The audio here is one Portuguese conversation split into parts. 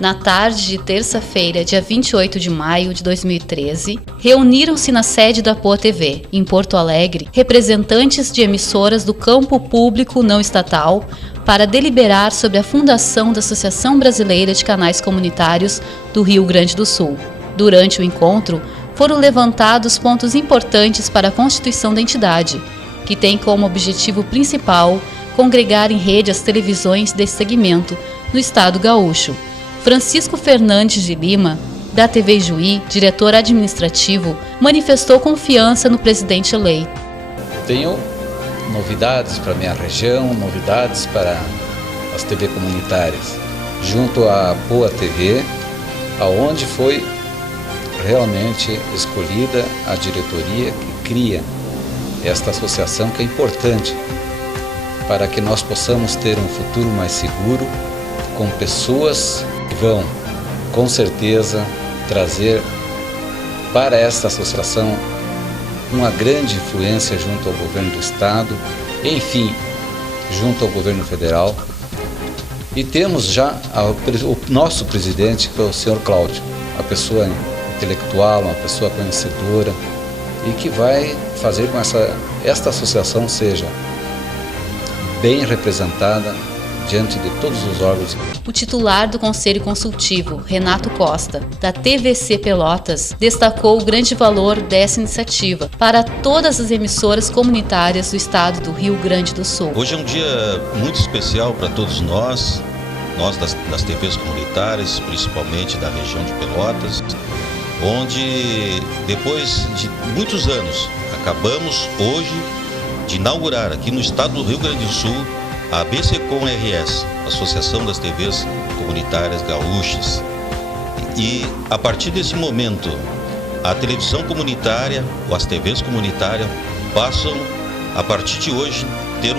Na tarde de terça-feira, dia 28 de maio de 2013, reuniram-se na sede da Poa TV, em Porto Alegre, representantes de emissoras do campo público não estatal para deliberar sobre a fundação da Associação Brasileira de Canais Comunitários do Rio Grande do Sul. Durante o encontro, foram levantados pontos importantes para a constituição da entidade, que tem como objetivo principal congregar em rede as televisões desse segmento no estado gaúcho. Francisco Fernandes de Lima, da TV Juí, diretor administrativo, manifestou confiança no presidente eleito. Tenho novidades para a minha região, novidades para as TV comunitárias, junto à Poa TV, aonde foi realmente escolhida a diretoria que cria esta associação, que é importante para que nós possamos ter um futuro mais seguro, com pessoas que vão, com certeza, trazer para esta associação uma grande influência junto ao governo do estado, enfim, junto ao governo federal. E temos já o nosso presidente, que é o senhor Cláudio, uma pessoa intelectual, uma pessoa conhecedora, e que vai fazer com que esta associação seja bem representada diante de todos os órgãos. O titular do Conselho Consultivo, Renato Costa, da TVC Pelotas, destacou o grande valor dessa iniciativa para todas as emissoras comunitárias do estado do Rio Grande do Sul. Hoje é um dia muito especial para todos nós das TVs comunitárias, principalmente da região de Pelotas, onde depois de muitos anos acabamos hoje de inaugurar aqui no estado do Rio Grande do Sul a ABCCOM-RS, Associação das TVs Comunitárias Gaúchas. E a partir desse momento, a televisão comunitária, ou as TVs comunitárias, passam, a partir de hoje, ter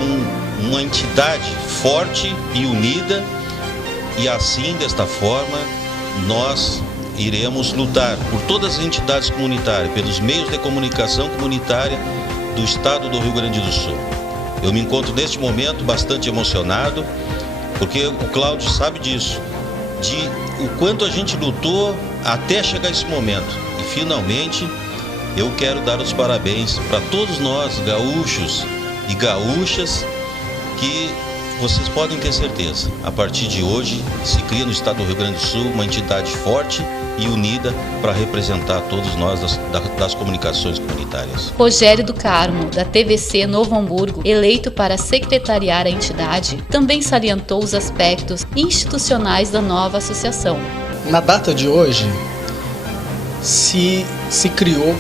uma entidade forte e unida, e assim, desta forma, nós iremos lutar por todas as entidades comunitárias, pelos meios de comunicação comunitária do estado do Rio Grande do Sul. Eu me encontro neste momento bastante emocionado, porque o Cláudio sabe disso, de o quanto a gente lutou até chegar esse momento. E finalmente eu quero dar os parabéns para todos nós, gaúchos e gaúchas, que vocês podem ter certeza, a partir de hoje se cria no estado do Rio Grande do Sul uma entidade forte e unida para representar todos nós das comunicações comunitárias. Rogério do Carmo, da TVC Novo Hamburgo, eleito para secretariar a entidade, também salientou os aspectos institucionais da nova associação. Na data de hoje, se criou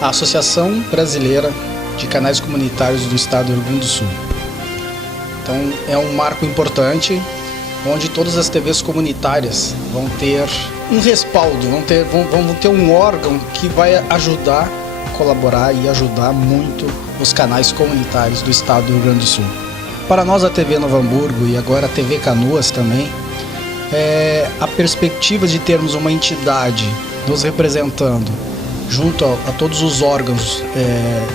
a Associação Brasileira de Canais Comunitários do Estado do Rio Grande do Sul. Então é um marco importante, onde todas as TVs comunitárias vão ter um respaldo, vão ter um órgão que vai ajudar, colaborar e ajudar muito os canais comunitários do estado do Rio Grande do Sul. Para nós, a TV Novo Hamburgo e agora a TV Canoas também, a perspectiva de termos uma entidade nos representando junto a todos os órgãos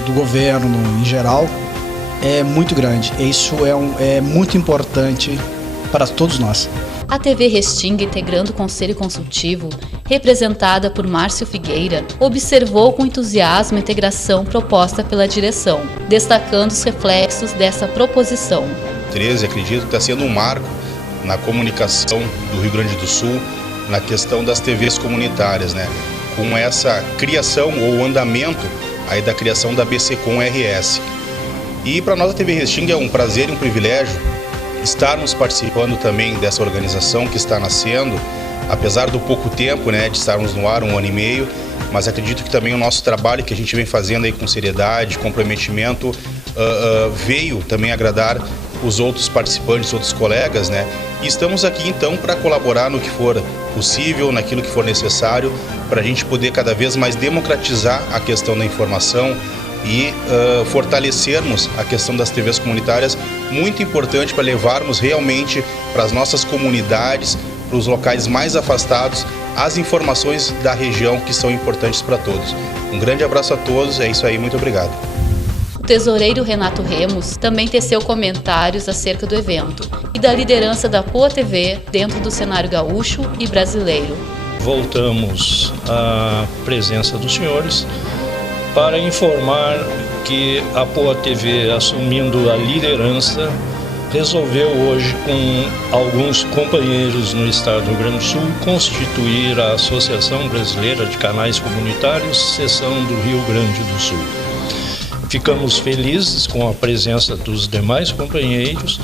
do governo em geral é muito grande. Isso é muito importante para todos nós. A TV Restinga, integrando o Conselho Consultivo, representada por Márcio Figueira, observou com entusiasmo a integração proposta pela direção, destacando os reflexos dessa proposição. 13, acredito que está sendo um marco na comunicação do Rio Grande do Sul, na questão das TVs comunitárias, né? Com essa criação ou andamento aí da criação da ABCCOM-RS. E para nós a TV Restinga é um prazer e um privilégio estarmos participando também dessa organização que está nascendo, apesar do pouco tempo, né, de estarmos no ar, 1 ano e meio, mas acredito que também o nosso trabalho que a gente vem fazendo aí com seriedade, comprometimento, veio também agradar os outros participantes, outros colegas, né? E estamos aqui então para colaborar no que for possível, naquilo que for necessário, para a gente poder cada vez mais democratizar a questão da informação e fortalecermos a questão das TVs comunitárias, muito importante para levarmos realmente para as nossas comunidades, para os locais mais afastados, as informações da região que são importantes para todos. Um grande abraço a todos, é isso aí, muito obrigado. tesoureiro Renato Remos também teceu comentários acerca do evento e da liderança da Poa TV dentro do cenário gaúcho e brasileiro. Voltamos à presença dos senhores para informar que a Poa TV, assumindo a liderança, resolveu hoje, com alguns companheiros no estado do Rio Grande do Sul, constituir a Associação Brasileira de Canais Comunitários, seção do Rio Grande do Sul. Ficamos felizes com a presença dos demais companheiros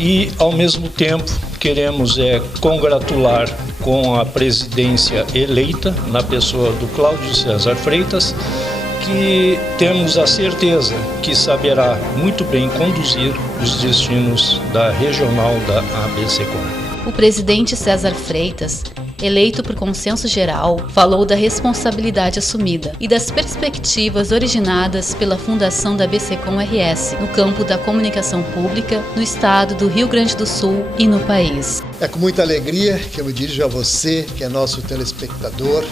e, ao mesmo tempo, queremos congratular com a presidência eleita, na pessoa do Cláudio César Freitas, que temos a certeza que saberá muito bem conduzir os destinos da regional da ABSECOM. O presidente César Freitas, eleito por consenso geral, falou da responsabilidade assumida e das perspectivas originadas pela fundação da ABSECOM RS no campo da comunicação pública no estado do Rio Grande do Sul e no país. É com muita alegria que eu me dirijo a você, que é nosso telespectador,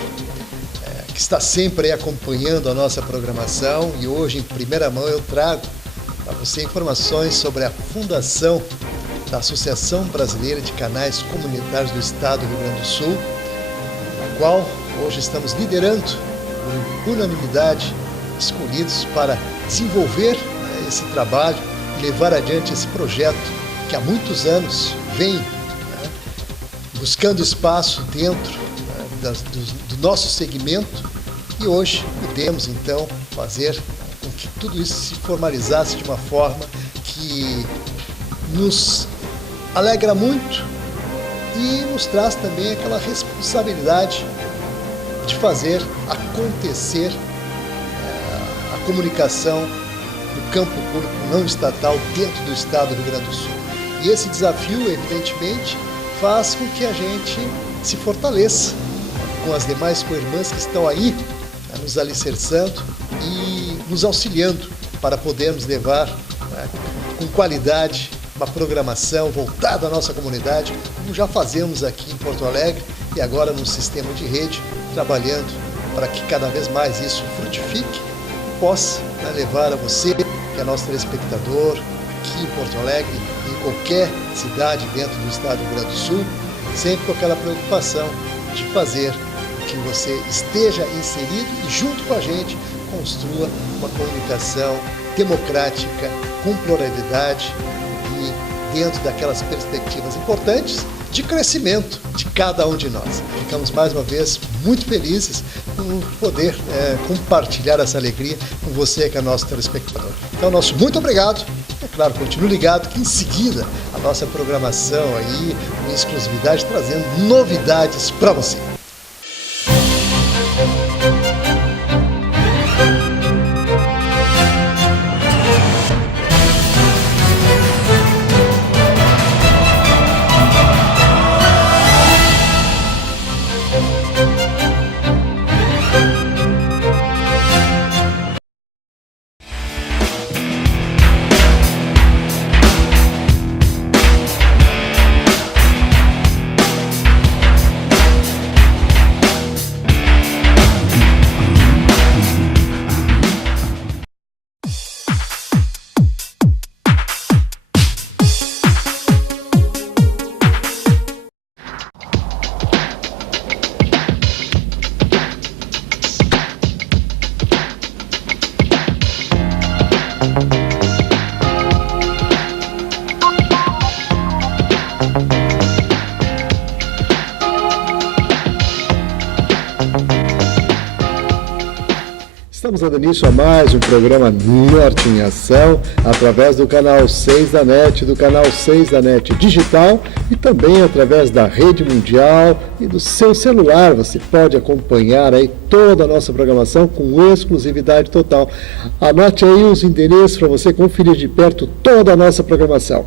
que está sempre aí acompanhando a nossa programação, e hoje, em primeira mão, eu trago para você informações sobre a fundação da Associação Brasileira de Canais Comunitários do Estado do Rio Grande do Sul, a qual hoje estamos liderando, por unanimidade, escolhidos para desenvolver esse trabalho e levar adiante esse projeto que há muitos anos vem buscando espaço dentro do nosso segmento, e hoje podemos então fazer com que tudo isso se formalizasse de uma forma que nos alegra muito e nos traz também aquela responsabilidade de fazer acontecer a comunicação no campo público não estatal dentro do estado do Rio Grande do Sul. E esse desafio, evidentemente, faz com que a gente se fortaleça com as demais co-irmãs que estão aí nos alicerçando e nos auxiliando para podermos levar com qualidade uma programação voltada à nossa comunidade, como já fazemos aqui em Porto Alegre e agora no sistema de rede, trabalhando para que cada vez mais isso frutifique e possa levar a você, que é nosso telespectador, aqui em Porto Alegre e em qualquer cidade dentro do estado do Rio Grande do Sul, sempre com aquela preocupação de fazer que você esteja inserido e, junto com a gente, construa uma comunicação democrática, com pluralidade e dentro daquelas perspectivas importantes de crescimento de cada um de nós. Ficamos mais uma vez muito felizes por poder compartilhar essa alegria com você, que é nosso telespectador. Então, nosso muito obrigado. É claro, continue ligado que em seguida a nossa programação aí, em exclusividade, trazendo novidades para você. Estamos dando início a mais um programa Norte em Ação, através do canal 6 da NET, do canal 6 da NET Digital e também através da Rede Mundial e do seu celular. Você pode acompanhar aí toda a nossa programação com exclusividade total. Anote aí os endereços para você conferir de perto toda a nossa programação.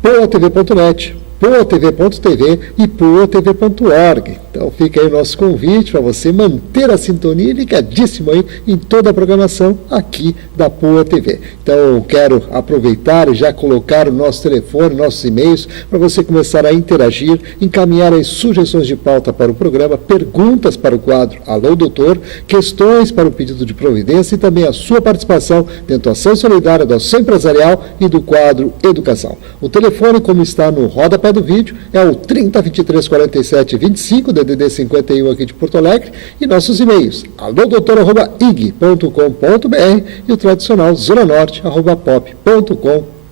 poatv.net, poatv.tv e poatv.org. Então fica aí o nosso convite para você manter a sintonia ligadíssimo aí em toda a programação aqui da Poa TV. Então quero aproveitar e já colocar o nosso telefone, nossos e-mails, para você começar a interagir, encaminhar as sugestões de pauta para o programa, perguntas para o quadro Alô Doutor, questões para o pedido de providência e também a sua participação dentro da ação solidária, da ação empresarial e do quadro Educação. O telefone, como está no rodapé do vídeo, é o 3023 47 25, DDD 51 aqui de Porto Alegre, e nossos e-mails, alodoutor@ig.com.br e o tradicional zonanorte@pop.com.br.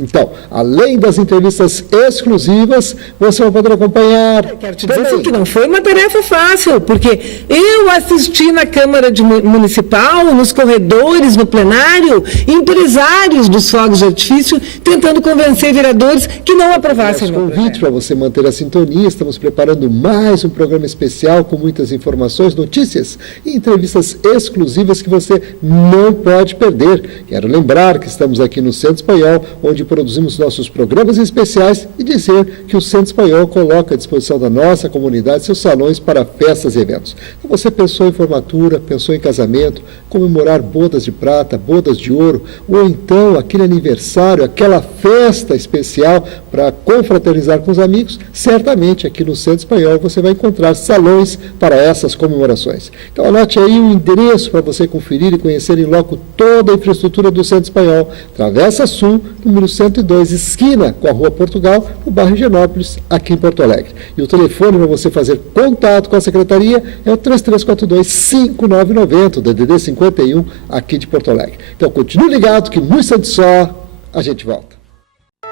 Então, além das entrevistas exclusivas, você vai poder acompanhar. Quero te dizer assim, que não foi uma tarefa fácil, porque eu assisti na Câmara Municipal, nos corredores, no plenário, empresários dos fogos de artifício tentando convencer vereadores que não aprovassem. Convite para você manter a sintonia. Estamos preparando mais um programa especial com muitas informações, notícias e entrevistas exclusivas que você não pode perder. Quero lembrar que estamos aqui no Centro Espanhol, onde produzimos nossos programas especiais, e dizer que o Centro Espanhol coloca à disposição da nossa comunidade seus salões para festas e eventos. Então, você pensou em formatura, pensou em casamento, comemorar bodas de prata, bodas de ouro, ou então aquele aniversário, aquela festa especial para confraternizar com os amigos, certamente aqui no Centro Espanhol você vai encontrar salões para essas comemorações. Então anote aí o endereço para você conferir e conhecer em loco toda a infraestrutura do Centro Espanhol. Travessa Sul, número 102, esquina com a Rua Portugal, no bairro Higienópolis, aqui em Porto Alegre. E o telefone para você fazer contato com a Secretaria é o 3342-5990, DDD 51, aqui de Porto Alegre. Então continue ligado que no instante só a gente volta.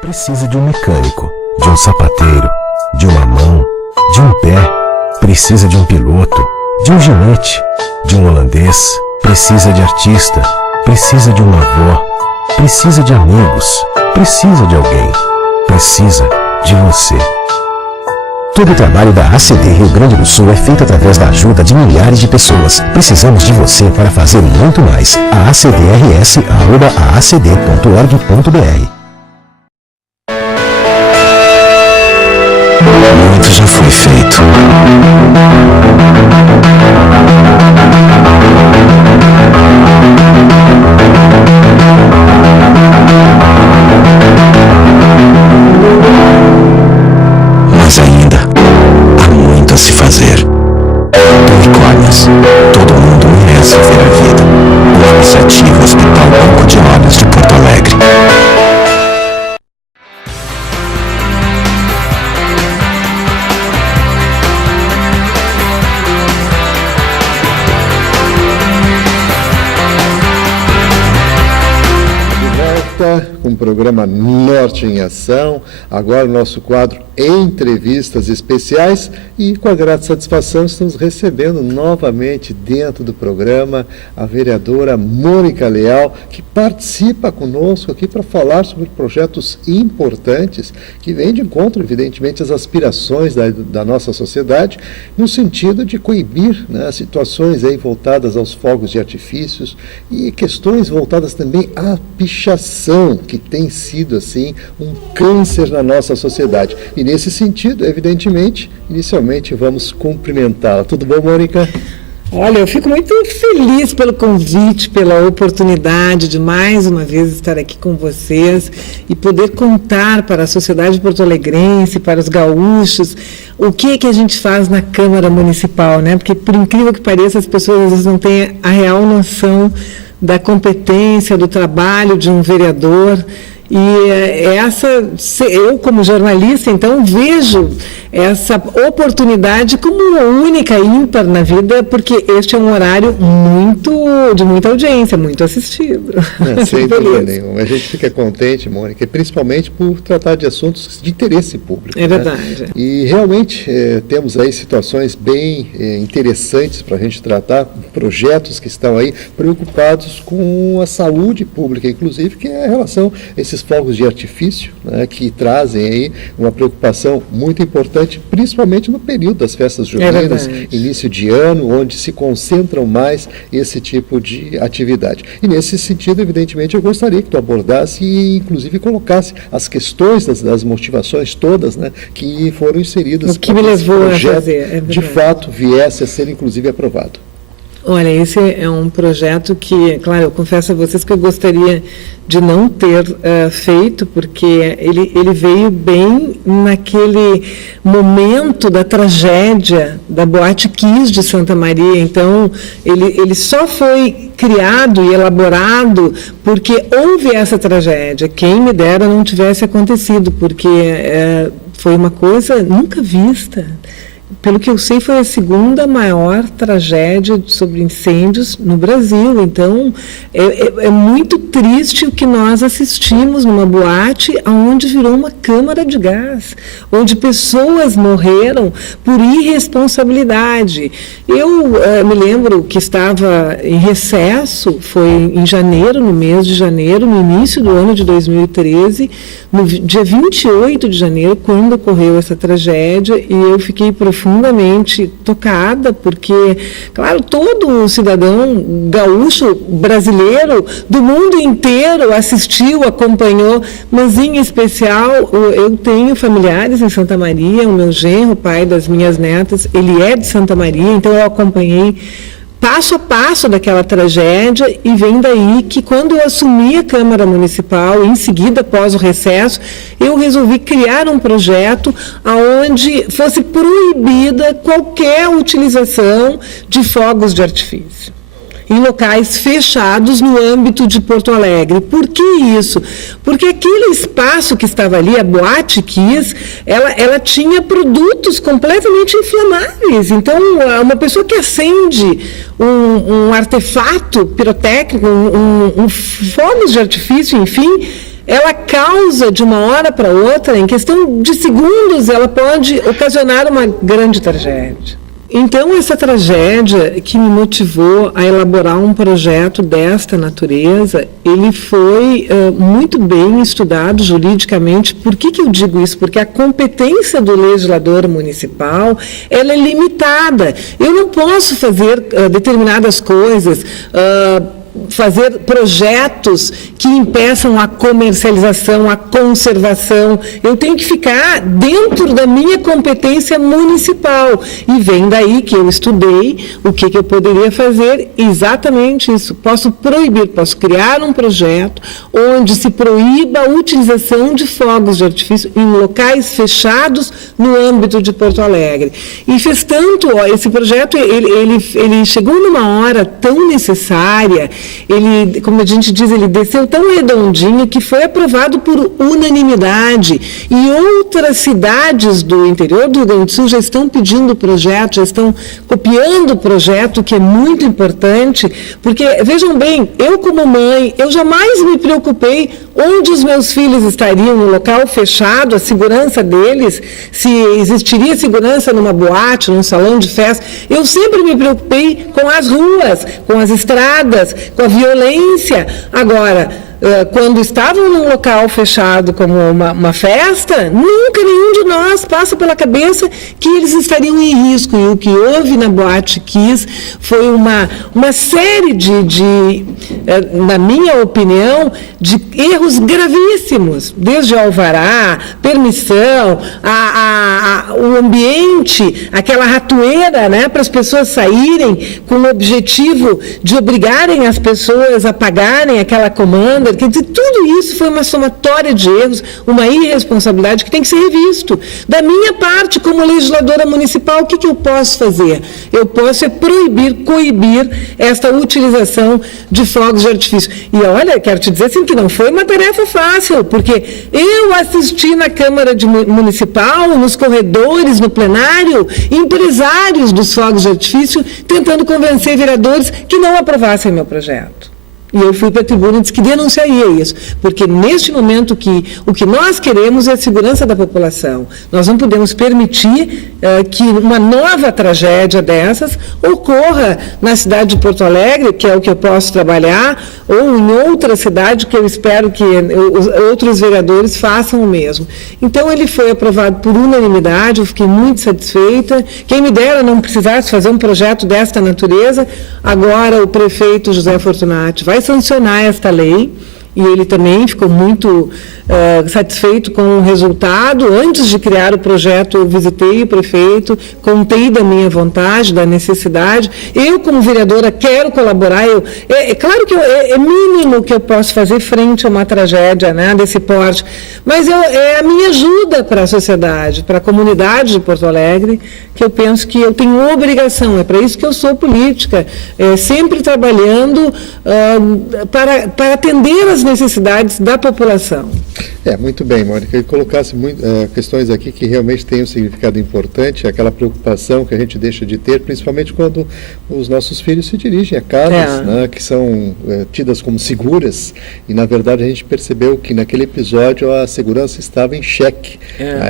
Precisa de um mecânico, de um sapateiro, de uma mão, de um pé. Precisa de um piloto, de um ginete, de um holandês. Precisa de artista, precisa de uma avó. Precisa de amigos, precisa de alguém, precisa de você. Todo o trabalho da ACD Rio Grande do Sul é feito através da ajuda de milhares de pessoas. Precisamos de você para fazer muito mais. acdrs@acd.org.br. Muito já foi feito. Mas ainda há muito a se fazer. Unicórnios, todo mundo merece ver a vida. Iniciativa Hospital Banco de Olhos de Porto Alegre. Com o programa Norte em Ação, agora o nosso quadro Entrevistas Especiais, e com a grata satisfação estamos recebendo novamente dentro do programa a vereadora Mônica Leal, que participa conosco aqui para falar sobre projetos importantes que vêm de encontro, evidentemente, às aspirações da nossa sociedade, no sentido de coibir, né, situações aí voltadas aos fogos de artifícios e questões voltadas também à pichação, que tem sido, assim, um câncer na nossa sociedade. E nesse sentido, evidentemente, inicialmente vamos cumprimentá-la. Tudo bom, Mônica? Olha, eu fico muito feliz pelo convite, pela oportunidade de mais uma vez estar aqui com vocês e poder contar para a sociedade porto-alegrense, para os gaúchos, o que a gente faz na Câmara Municipal, né? Porque, por incrível que pareça, as pessoas às vezes não têm a real noção da competência, do trabalho de um vereador. E eu, como jornalista, então, vejo essa oportunidade como única e ímpar na vida, porque este é um horário de muita audiência, muito assistido. Sem dúvida nenhuma. A gente fica contente, Mônica, principalmente por tratar de assuntos de interesse público. É verdade. Né? E realmente temos aí situações bem interessantes para a gente tratar, projetos que estão aí preocupados com a saúde pública, inclusive, que é a relação a esses fogos de artifício, né, que trazem aí uma preocupação muito importante, principalmente no período das festas juninas, início de ano, onde se concentram mais esse tipo de atividade. E nesse sentido, evidentemente, eu gostaria que tu abordasse e, inclusive, colocasse as questões das motivações todas, né, que foram inseridas. O que me levou a fazer, de fato, viesse a ser, inclusive, aprovado. Olha, esse é um projeto que, claro, eu confesso a vocês que eu gostaria de não ter feito, porque ele veio bem naquele momento da tragédia da Boate Kiss de Santa Maria. Então, ele só foi criado e elaborado porque houve essa tragédia. Quem me dera não tivesse acontecido, porque foi uma coisa nunca vista. Pelo que eu sei, foi a segunda maior tragédia sobre incêndios no Brasil. Então, é muito triste o que nós assistimos numa boate onde virou uma câmara de gás, onde pessoas morreram por irresponsabilidade. Eu me lembro que estava em recesso, foi em janeiro, no mês de janeiro, no início do ano de 2013, no dia 28 de janeiro, quando ocorreu essa tragédia, e eu fiquei profundamente tocada, porque, claro, todo cidadão gaúcho, brasileiro, do mundo inteiro assistiu, acompanhou, mas em especial eu tenho familiares em Santa Maria, o meu genro, o pai das minhas netas, ele é de Santa Maria, então eu acompanhei passo a passo daquela tragédia, e vem daí que quando eu assumi a Câmara Municipal, em seguida, após o recesso, eu resolvi criar um projeto onde fosse proibida qualquer utilização de fogos de artifício em locais fechados no âmbito de Porto Alegre. Por que isso? Porque aquele espaço que estava ali, a Boate Kiss, ela tinha produtos completamente inflamáveis. Então, uma pessoa que acende um artefato pirotécnico, um fogos de artifício, enfim, ela causa de uma hora para outra, em questão de segundos, ela pode ocasionar uma grande tragédia. Então, essa tragédia que me motivou a elaborar um projeto desta natureza, ele foi muito bem estudado juridicamente. Por que eu digo isso? Porque a competência do legislador municipal, ela é limitada. Eu não posso fazer determinadas coisas, fazer projetos que impeçam a comercialização, a conservação. Eu tenho que ficar dentro da minha competência municipal. E vem daí que eu estudei o que eu poderia fazer, exatamente isso. Posso proibir, posso criar um projeto onde se proíba a utilização de fogos de artifício em locais fechados no âmbito de Porto Alegre. E fez tanto, esse projeto, ele chegou numa hora tão necessária. Ele, como a gente diz, ele desceu tão redondinho que foi aprovado por unanimidade. E outras cidades do interior do Rio Grande do Sul já estão pedindo o projeto, já estão copiando o projeto, que é muito importante, porque, vejam bem, eu como mãe, eu jamais me preocupei onde os meus filhos estariam, no local fechado, a segurança deles, se existiria segurança numa boate, num salão de festa. Eu sempre me preocupei com as ruas, com as estradas, com a violência. Agora, quando estavam num local fechado como uma festa, nunca nenhum de nós passa pela cabeça que eles estariam em risco. E o que houve na Boate Kiss foi uma série na minha opinião, de erros gravíssimos, desde alvará, permissão, o ambiente, aquela ratoeira, né, para as pessoas saírem com o objetivo de obrigarem as pessoas a pagarem aquela comanda. Quer dizer, tudo isso foi uma somatória de erros, uma irresponsabilidade que tem que ser revisto. Da minha parte, como legisladora municipal, o que eu posso fazer? Eu posso proibir, coibir esta utilização de fogos de artifício. E olha, quero te dizer assim, que não foi uma tarefa fácil, porque eu assisti na Câmara Municipal, nos corredores, no plenário, empresários dos fogos de artifício tentando convencer vereadores que não aprovassem meu projeto. E eu fui para a tribuna e disse que denunciaria isso, porque neste momento o que nós queremos é a segurança da população. Nós não podemos permitir que uma nova tragédia dessas ocorra na cidade de Porto Alegre, que é o que eu posso trabalhar, ou em outra cidade que eu espero que outros vereadores façam o mesmo. Então, ele foi aprovado por unanimidade, eu fiquei muito satisfeita. Quem me dera não precisasse fazer um projeto desta natureza. Agora, o prefeito José Fortunati vai sancionar esta lei, e ele também ficou muito satisfeito com o resultado. Antes de criar o projeto, eu visitei o prefeito, contei da minha vontade, da necessidade. Eu, como vereadora, quero colaborar. É claro que é mínimo que eu posso fazer frente a uma tragédia, né, desse porte, mas é a minha ajuda para a sociedade, para a comunidade de Porto Alegre, que eu penso que eu tenho obrigação. É para isso que eu sou política, sempre trabalhando para atender as necessidades da população. Muito bem, Mônica. E colocasse questões aqui que realmente têm um significado importante, aquela preocupação que a gente deixa de ter, principalmente quando os nossos filhos se dirigem a casas, né, que são tidas como seguras, e na verdade a gente percebeu que naquele episódio a segurança estava em xeque.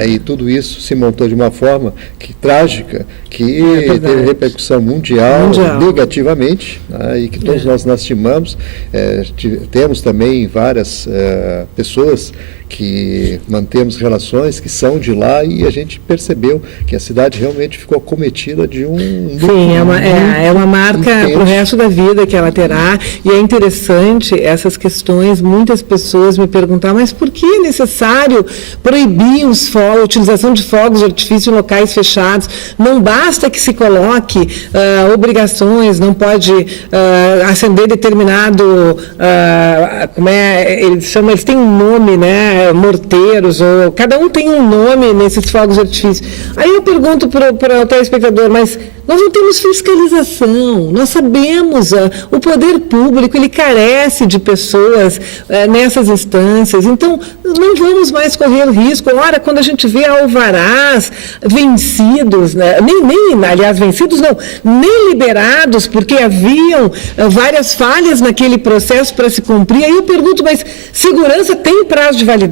E tudo isso se montou de uma forma trágica, que teve repercussão mundial. Negativamente, e que todos nós lastimamos. Temos também várias pessoas que mantemos relações, que são de lá, e a gente percebeu que a cidade realmente ficou acometida de um... Sim, é uma marca para o resto da vida que ela terá, e é interessante essas questões. Muitas pessoas me perguntaram, mas por que é necessário proibir a utilização de fogos de artifício em locais fechados? Não basta que se coloque obrigações, não pode acender determinado, eles têm um nome, né? Morteiros, ou cada um tem um nome nesses fogos de artifício. Aí eu pergunto para o telespectador, mas nós não temos fiscalização, nós sabemos, o poder público, ele carece de pessoas nessas instâncias, então não vamos mais correr o risco. Ora, quando a gente vê alvarás vencidos, né, aliás, vencidos não, nem liberados, porque haviam várias falhas naquele processo para se cumprir, aí eu pergunto, mas segurança tem prazo de validade?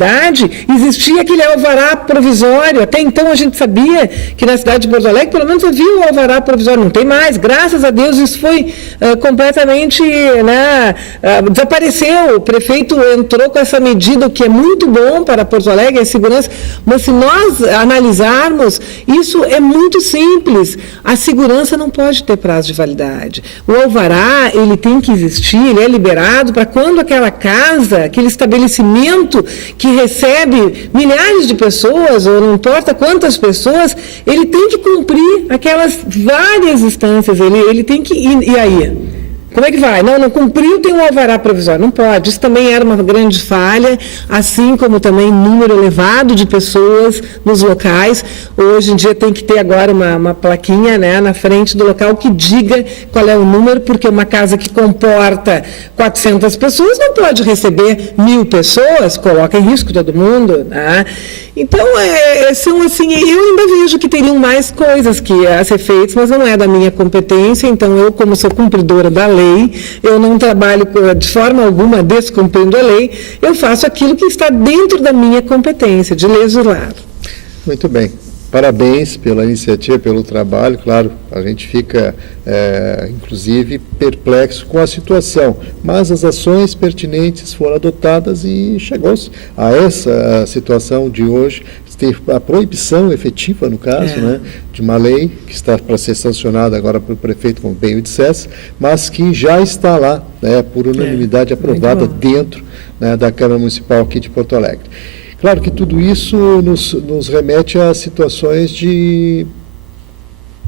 Existia aquele alvará provisório, até então a gente sabia que na cidade de Porto Alegre pelo menos havia um alvará provisório, não tem mais, graças a Deus isso foi completamente, desapareceu. O prefeito entrou com essa medida, o que é muito bom para Porto Alegre, a segurança, mas se nós analisarmos, isso é muito simples. A segurança não pode ter prazo de validade. O alvará, ele tem que existir, ele é liberado para quando aquela casa, aquele estabelecimento que recebe milhares de pessoas, ou não importa quantas pessoas, ele tem que cumprir aquelas várias instâncias, ele tem que ir, e aí? Como é que vai? Não cumpriu, tem um alvará provisório. Não pode. Isso também era uma grande falha, assim como também número elevado de pessoas nos locais. Hoje em dia tem que ter agora uma plaquinha, né, na frente do local que diga qual é o número, porque uma casa que comporta 400 pessoas não pode receber 1.000 pessoas, coloca em risco todo mundo, né? Então, são assim, eu ainda vejo que teriam mais coisas a ser feitas, mas não é da minha competência. Então, eu, como sou cumpridora da lei, eu não trabalho de forma alguma descumprindo a lei, eu faço aquilo que está dentro da minha competência, de legislar. Muito bem. Parabéns pela iniciativa, pelo trabalho. Claro, a gente fica, inclusive, perplexo com a situação, mas as ações pertinentes foram adotadas e chegou-se a essa situação de hoje, ter a proibição efetiva, no caso, né, de uma lei que está para ser sancionada agora pelo prefeito, como bem o dissesse, mas que já está lá, né, por unanimidade aprovada dentro, né, da Câmara Municipal aqui de Porto Alegre. Claro que tudo isso nos remete a situações de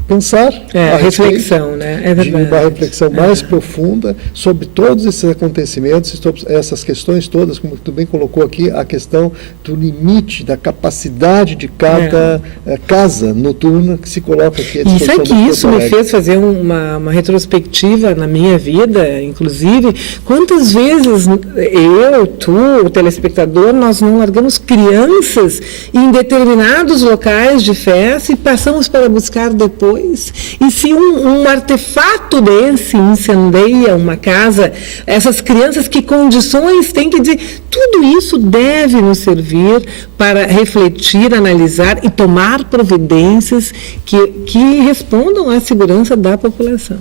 pensar a reflexão, né? É verdade. De uma reflexão mais profunda sobre todos esses acontecimentos, sobre essas questões todas, como tu bem colocou aqui, a questão do limite, da capacidade de cada casa noturna que se coloca aqui à disposição. Isso me fez fazer uma retrospectiva na minha vida, inclusive, quantas vezes eu, tu, o telespectador, nós não largamos crianças em determinados locais de festa e passamos para buscar depois depois. E se um artefato desse incendeia uma casa, essas crianças, que condições têm que dizer? Tudo isso deve nos servir para refletir, analisar e tomar providências que respondam à segurança da população.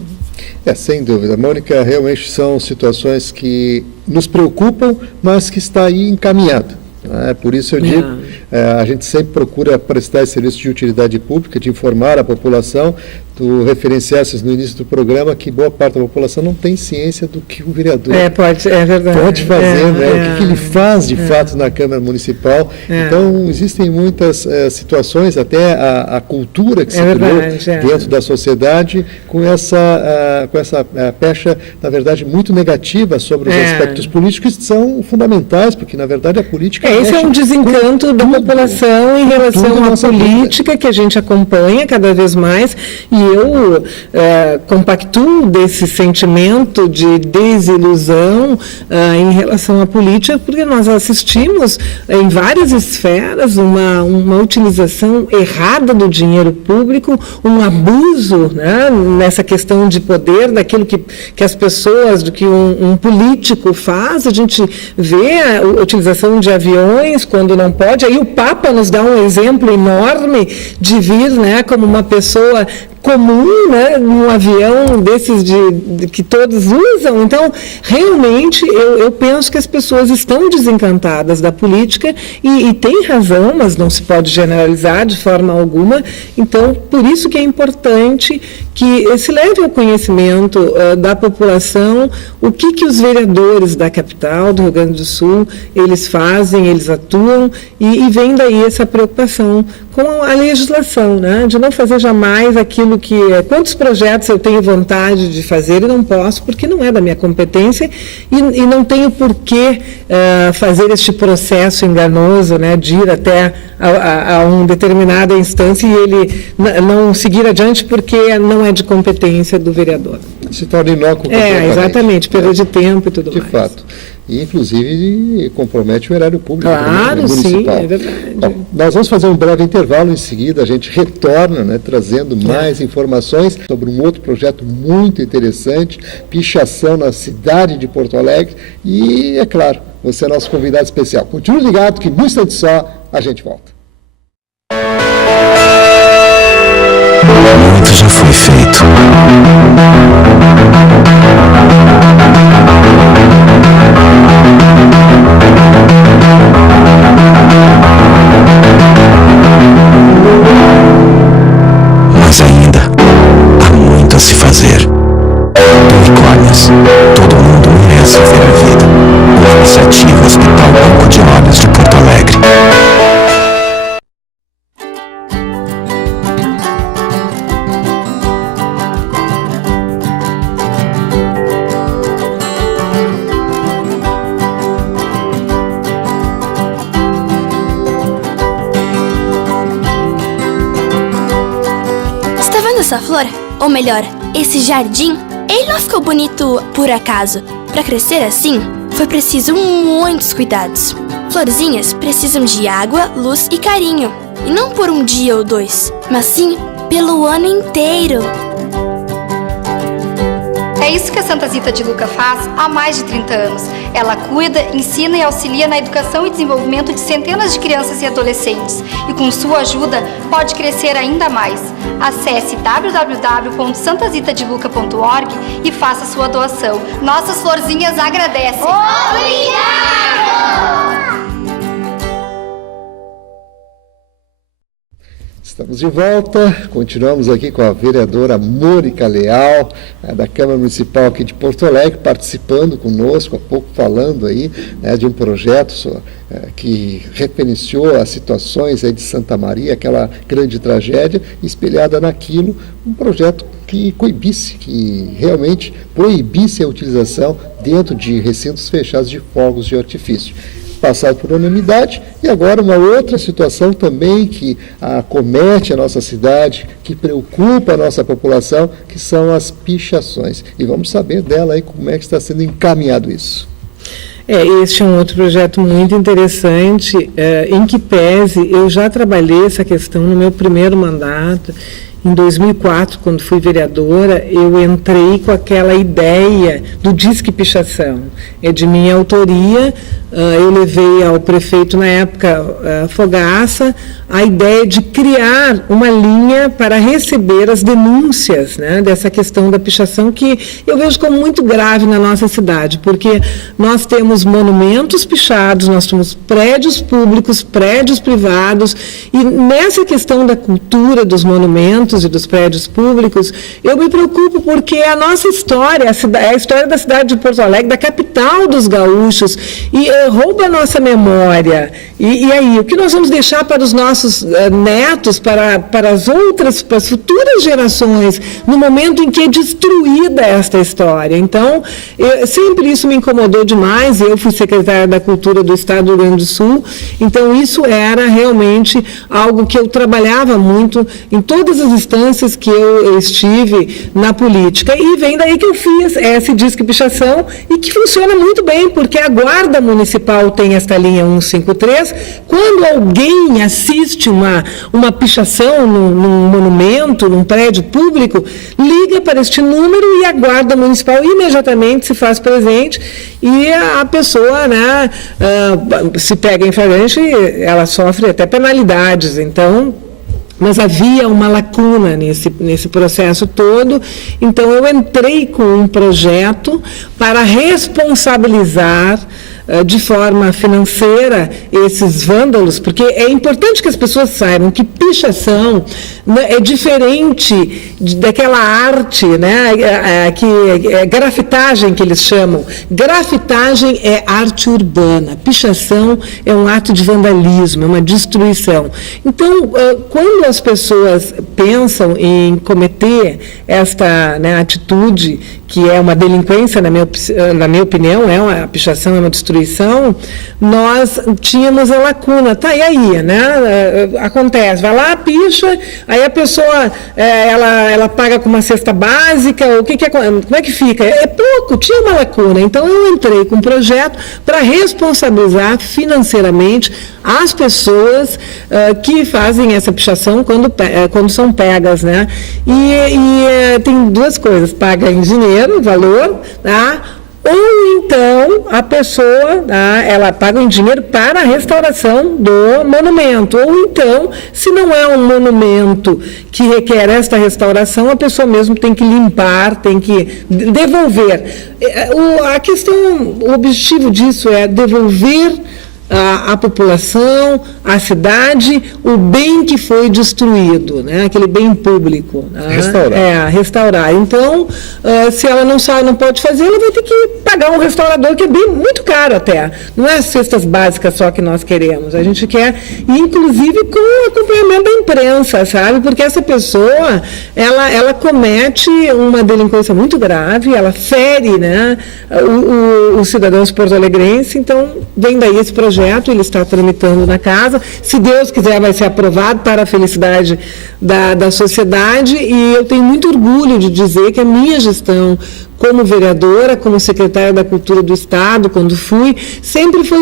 Sem dúvida, Mônica, realmente são situações que nos preocupam, mas que está aí encaminhado. Por isso eu digo, a gente sempre procura prestar esse serviço de utilidade pública, de informar a população. Tu referenciasses no início do programa que boa parte da população não tem ciência do que o vereador pode fazer, o que ele faz de fato na Câmara Municipal. Então, existem muitas situações, até a cultura que se criou dentro da sociedade com essa pecha, na verdade, muito negativa sobre os aspectos políticos, que são fundamentais, porque, na verdade, a política... Esse é um desencanto da população em relação à política, que a gente acompanha cada vez mais, e eu compactuo desse sentimento de desilusão em relação à política, porque nós assistimos em várias esferas uma utilização errada do dinheiro público, um abuso, né, nessa questão de poder, daquilo que as pessoas, do que um político faz. A gente vê a utilização de aviões quando não pode. Aí o Papa nos dá um exemplo enorme de vir, né, como uma pessoa comum, né, num avião desses que todos usam. Então, realmente, eu penso que as pessoas estão desencantadas da política e tem razão, mas não se pode generalizar de forma alguma. Então, por isso que é importante que se leve ao conhecimento da população o que os vereadores da capital, do Rio Grande do Sul, eles fazem, eles atuam, e vem daí essa preocupação com a legislação, né, de não fazer jamais aquilo que... Quantos projetos eu tenho vontade de fazer e não posso, porque não é da minha competência, e não tenho por que fazer este processo enganoso, né, de ir até a uma determinada instância e ele não seguir adiante porque não é de competência do vereador. Se torna inócuo. Exatamente, perda de tempo e tudo mais. De fato. E, inclusive, compromete o erário público municipal. Sim, é verdade. Bom, nós vamos fazer um breve intervalo, em seguida a gente retorna, né, trazendo mais informações sobre um outro projeto muito interessante, pichação na cidade de Porto Alegre, e, é claro, você é nosso convidado especial. Continue ligado que, no instante só, a gente volta. Muito já foi feito. Mas ainda há muito a se fazer. Unicórnios. Todo mundo merece ver a vida. Uma iniciativa Hospital Banco de Olhos de Porto Alegre. Essa flor, ou melhor, esse jardim, ele não ficou bonito por acaso. Para crescer assim, foi preciso muitos cuidados. Florzinhas precisam de água, luz e carinho. E não por um dia ou dois, mas sim pelo ano inteiro. É isso que a Santa Zita de Luca faz há mais de 30 anos. Ela cuida, ensina e auxilia na educação e desenvolvimento de centenas de crianças e adolescentes. E com sua ajuda, pode crescer ainda mais. Acesse www.santazitadeluca.org e faça sua doação. Nossas florzinhas agradecem. Obrigado! Estamos de volta, continuamos aqui com a vereadora Mônica Leal, da Câmara Municipal aqui de Porto Alegre, participando conosco, há pouco falando aí, né, de um projeto que referenciou as situações aí de Santa Maria, aquela grande tragédia, espelhada naquilo, um projeto que coibisse, que realmente proibisse a utilização dentro de recintos fechados de fogos de artifício. Passado por unanimidade, e agora uma outra situação também que acomete a nossa cidade, que preocupa a nossa população, que são as pichações. E vamos saber dela aí como é que está sendo encaminhado isso. Este é um outro projeto muito interessante, em que pese eu já trabalhei essa questão no meu primeiro mandato, em 2004, quando fui vereadora, eu entrei com aquela ideia do Disque Pichação. É de minha autoria, eu levei ao prefeito, na época, Fogaça, a ideia de criar uma linha para receber as denúncias, né, dessa questão da pichação, que eu vejo como muito grave na nossa cidade, porque nós temos monumentos pichados, nós temos prédios públicos, prédios privados, e nessa questão da cultura dos monumentos e dos prédios públicos, eu me preocupo porque a nossa história, a história da cidade de Porto Alegre, da capital dos gaúchos, e rouba a nossa memória. E aí, o que nós vamos deixar para os nossos netos, para as outras, para as futuras gerações, no momento em que é destruída esta história? Então, sempre isso me incomodou demais. Eu fui secretária da Cultura do Estado do Rio Grande do Sul, então isso era realmente algo que eu trabalhava muito em todas as instâncias que eu estive na política. E vem daí que eu fiz esse Disque Pichação, e que funciona muito bem, porque a Guarda Municipal tem esta linha 153. Quando alguém assiste uma pichação num monumento, num prédio público, liga para este número e a Guarda Municipal imediatamente se faz presente, e a pessoa, né, se pega em flagrante, ela sofre até penalidades. Então, mas havia uma lacuna nesse processo todo, então eu entrei com um projeto para responsabilizar de forma financeira esses vândalos, porque é importante que as pessoas saibam que pichação é diferente daquela arte, né, que é grafitagem, que eles chamam. Grafitagem é arte urbana, pichação é um ato de vandalismo, é uma destruição. Então, quando as pessoas pensam em cometer esta, né, atitude, que é uma delinquência, na minha opinião, a pichação é uma destruição, nós tínhamos a lacuna. Tá, e aí, né? Acontece, vai lá, picha, aí a pessoa, ela paga com uma cesta básica, como é que fica? É pouco, tinha uma lacuna. Então, eu entrei com um projeto para responsabilizar financeiramente as pessoas que fazem essa pichação quando são pegas, né? E tem duas coisas: paga em dinheiro, valor, tá? Ou então a pessoa, ela paga em dinheiro para a restauração do monumento. Ou então, se não é um monumento que requer esta restauração, a pessoa mesmo tem que limpar, tem que devolver. O objetivo disso é devolver à população, à cidade, o bem que foi destruído, né? Aquele bem público. Né? Restaurar. Então, se ela não pode fazer, ela vai ter que pagar um restaurador, que é muito caro até. Não é as cestas básicas só que nós queremos. A gente quer, inclusive, com o acompanhamento da imprensa, sabe? Porque essa pessoa, ela comete uma delinquência muito grave, ela fere, né, os cidadãos porto-alegrenses. Então, vem daí esse projeto, ele está tramitando na casa. Se Deus quiser, vai ser aprovado para a felicidade da sociedade, e eu tenho muito orgulho de dizer que a minha gestão como vereadora, como secretária da Cultura do Estado, quando fui, sempre foi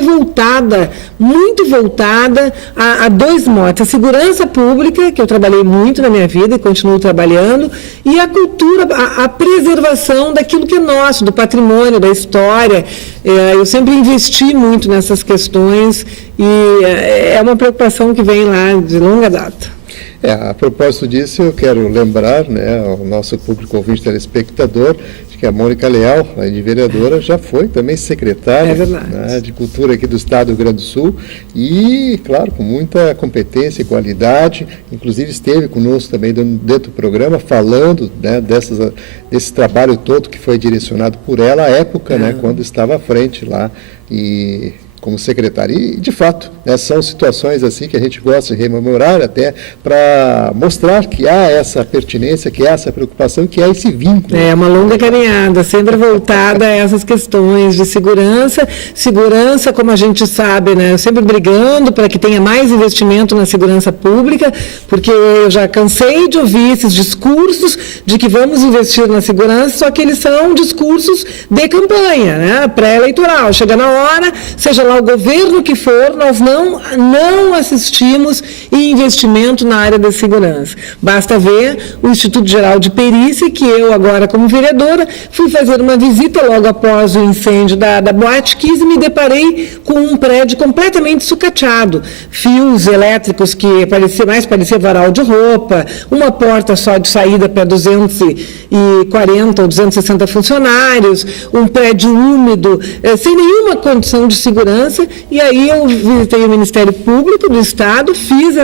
muito voltada a dois motes: a segurança pública, que eu trabalhei muito na minha vida e continuo trabalhando, e a cultura, a preservação daquilo que é nosso, do patrimônio, da história. Eu sempre investi muito nessas questões, e é uma preocupação que vem lá de longa data. A propósito disso, eu quero lembrar, né, ao nosso público ouvinte telespectador, que a Mônica Leal, além de vereadora, já foi também secretária, né, de Cultura aqui do Estado do Rio Grande do Sul, e, claro, com muita competência e qualidade. Inclusive esteve conosco também dentro do programa, falando, né, desse trabalho todo que foi direcionado por ela à época, né, quando estava à frente lá, e como secretária. E, de fato, né, são situações assim que a gente gosta de rememorar, até para mostrar que há essa pertinência, que há essa preocupação, que há esse vínculo. É uma longa caminhada, sempre voltada a essas questões de segurança. Segurança, como a gente sabe, né, sempre brigando para que tenha mais investimento na segurança pública, porque eu já cansei de ouvir esses discursos de que vamos investir na segurança, só que eles são discursos de campanha, né, pré-eleitoral. Chega na hora, seja lá lá o governo que for, nós não assistimos em investimento na área da segurança. Basta ver o Instituto Geral de Perícia, que eu agora, como vereadora, fui fazer uma visita logo após o incêndio da Boate Kiss e me deparei com um prédio completamente sucateado. Fios elétricos que mais parecia varal de roupa, uma porta só de saída para 240 ou 260 funcionários, um prédio úmido, sem nenhuma condição de segurança, e aí eu visitei o Ministério Público do Estado, fiz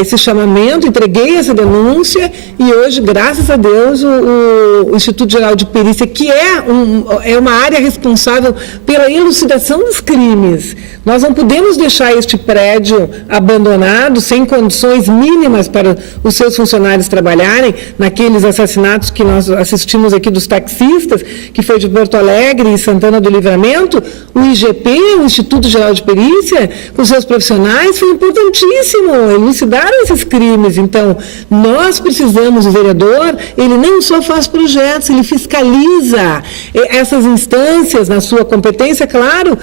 esse chamamento, entreguei essa denúncia e hoje, graças a Deus, o Instituto Geral de Perícia, que é uma área responsável pela elucidação dos crimes. Nós não podemos deixar este prédio abandonado, sem condições mínimas para os seus funcionários trabalharem, naqueles assassinatos que nós assistimos aqui dos taxistas, que foi de Porto Alegre e Santana do Livramento. O IGP, o Instituto Geral de Perícia, com seus profissionais, foi importantíssimo elucidaram esses crimes. Então, nós precisamos, o vereador, ele não só faz projetos, ele fiscaliza essas instâncias na sua competência, claro,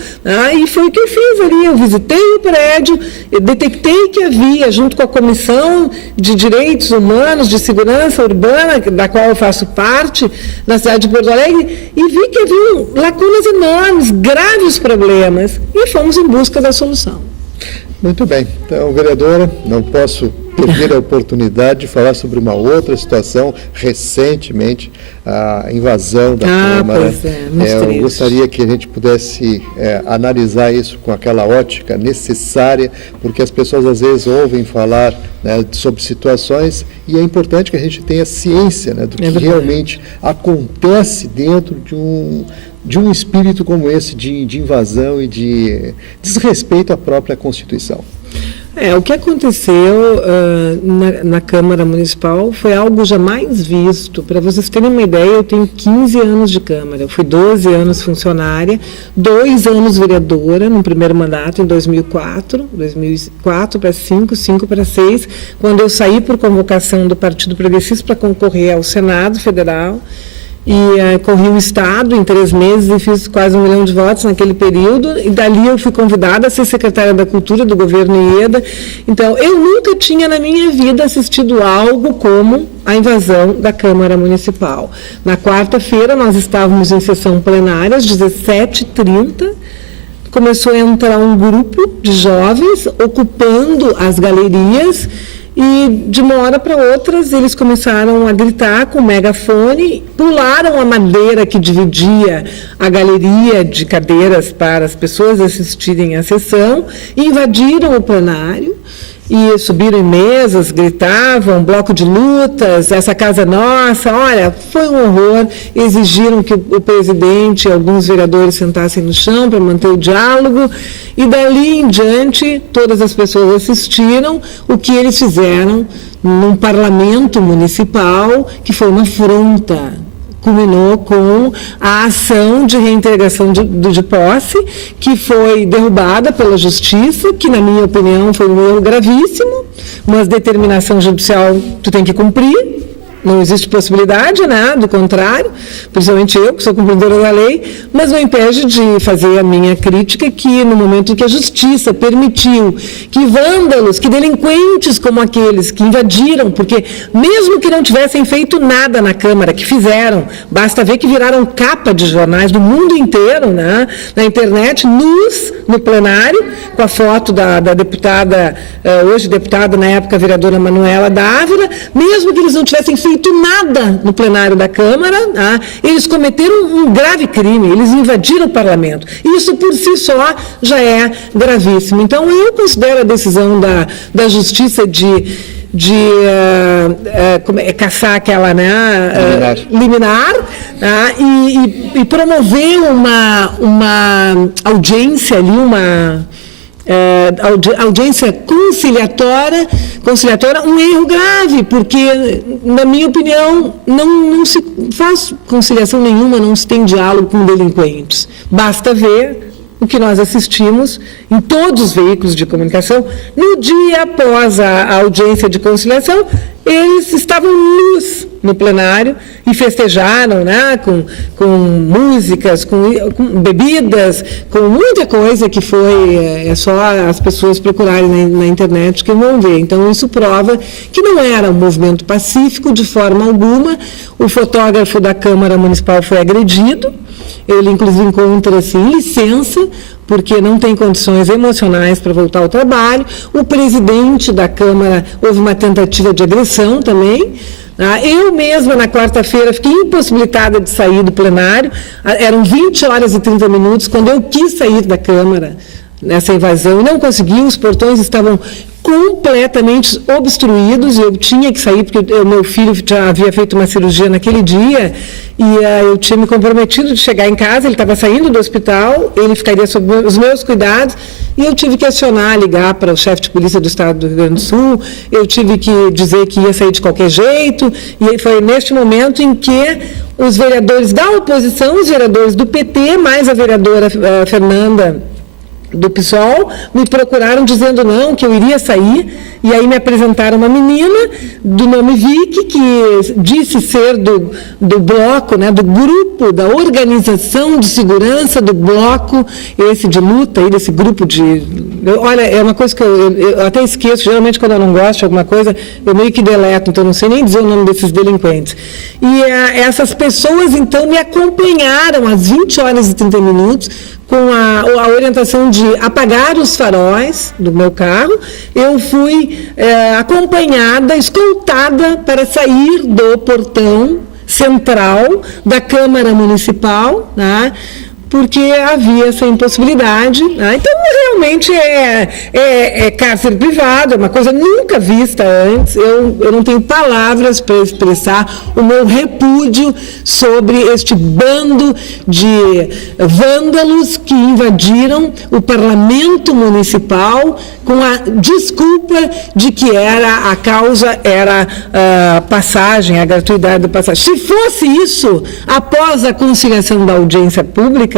e foi o que eu fiz ali. Eu visitei o prédio, detectei que havia, junto com a Comissão de Direitos Humanos, de Segurança Urbana, da qual eu faço parte, na cidade de Porto Alegre, e vi que havia lacunas enormes, graves problemas, e fomos em busca da solução. Muito bem. Então, vereadora, não posso perder a oportunidade de falar sobre uma outra situação, recentemente, a invasão da Câmara. Eu gostaria que a gente pudesse analisar isso com aquela ótica necessária, porque as pessoas às vezes ouvem falar, né, sobre situações, e é importante que a gente tenha ciência, né, do que realmente acontece dentro de um espírito como esse de invasão e de desrespeito à própria Constituição. O que aconteceu na Câmara Municipal foi algo jamais visto. Para vocês terem uma ideia, eu tenho 15 anos de Câmara. Eu fui 12 anos funcionária, 2 anos vereadora no primeiro mandato, em 2004 para 5 para 6, quando eu saí por convocação do Partido Progressista para concorrer ao Senado Federal. E corri o Estado em 3 meses e fiz quase 1 milhão de votos naquele período, e dali eu fui convidada a ser secretária da Cultura do governo Ieda. Então, eu nunca tinha na minha vida assistido algo como a invasão da Câmara Municipal. Na quarta-feira, nós estávamos em sessão plenária, às 17h30, começou a entrar um grupo de jovens ocupando as galerias, e de uma hora para outra eles começaram a gritar com megafone, pularam a madeira que dividia a galeria de cadeiras para as pessoas assistirem à sessão, invadiram o plenário e subiram em mesas, gritavam, bloco de lutas, essa casa é nossa. Olha, foi um horror. Exigiram que o presidente e alguns vereadores sentassem no chão para manter o diálogo, e dali em diante todas as pessoas assistiram o que eles fizeram num parlamento municipal, que foi uma afronta. Culminou com a ação de reintegração de posse, que foi derrubada pela Justiça, que, na minha opinião, foi um erro gravíssimo, mas determinação judicial tu tem que cumprir. Não existe possibilidade, né, do contrário, principalmente eu, que sou cumpridora da lei, mas não impede de fazer a minha crítica que, no momento em que a Justiça permitiu que vândalos, que delinquentes como aqueles que invadiram, porque mesmo que não tivessem feito nada na Câmara, que fizeram, basta ver que viraram capa de jornais do mundo inteiro, né, na internet, nus, no plenário, com a foto da deputada, hoje deputada, na época vereadora Manuela Dávila, mesmo que eles não tivessem feito nada no plenário da Câmara, eles cometeram um grave crime, eles invadiram o parlamento. Isso por si só já é gravíssimo. Então, eu considero a decisão da Justiça de caçar aquela, né, liminar, e promover uma audiência ali, audiência conciliatória, um erro grave, porque, na minha opinião, não se faz conciliação nenhuma, não se tem diálogo com delinquentes. Basta ver o que nós assistimos em todos os veículos de comunicação. No dia após a audiência de conciliação, eles estavam nus no plenário e festejaram, né, com músicas, com bebidas, com muita coisa que foi só as pessoas procurarem na internet que vão ver. Então, isso prova que não era um movimento pacífico de forma alguma. O fotógrafo da Câmara Municipal foi agredido, ele inclusive encontra-se em licença, porque não tem condições emocionais para voltar ao trabalho. O presidente da Câmara, houve uma tentativa de agressão também. Eu mesma, na quarta-feira, fiquei impossibilitada de sair do plenário. Eram 20 horas e 30 minutos, quando eu quis sair da Câmara, nessa invasão, e não consegui, os portões estavam completamente obstruídos, e eu tinha que sair, porque o meu filho já havia feito uma cirurgia naquele dia, e eu tinha me comprometido de chegar em casa, ele estava saindo do hospital, ele ficaria sob os meus cuidados, e eu tive que ligar para o chefe de polícia do estado do Rio Grande do Sul, eu tive que dizer que ia sair de qualquer jeito, e foi neste momento em que os vereadores da oposição, os vereadores do PT, mais a vereadora Fernanda do PSOL, me procuraram dizendo não, que eu iria sair, e aí me apresentaram uma menina do nome Vicky, que disse ser do bloco, né, do grupo, da organização de segurança do bloco, esse de luta, aí, desse grupo de... Olha, é uma coisa que eu até esqueço, geralmente quando eu não gosto de alguma coisa, eu meio que deleto, então não sei nem dizer o nome desses delinquentes. E essas pessoas, então, me acompanharam às 20 horas e 30 minutos, com a orientação de apagar os faróis do meu carro. Eu fui acompanhada, escoltada para sair do portão central da Câmara Municipal, né, porque havia essa impossibilidade. Né? Então, realmente é cárcere privado, é uma coisa nunca vista antes. Eu não tenho palavras para expressar o meu repúdio sobre este bando de vândalos que invadiram o Parlamento Municipal com a desculpa de que a causa era a passagem, a gratuidade da passagem. Se fosse isso, após a conciliação da audiência pública,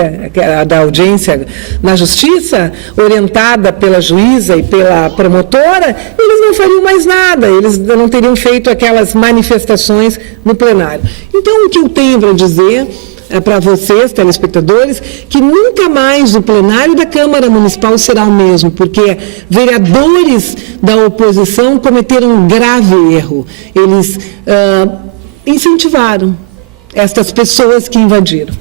da audiência na Justiça, orientada pela juíza e pela promotora, eles não fariam mais nada, eles não teriam feito aquelas manifestações no plenário. Então, o que eu tenho para dizer para vocês, telespectadores, que nunca mais o plenário da Câmara Municipal será o mesmo, porque vereadores da oposição cometeram um grave erro. Eles incentivaram estas pessoas que invadiram.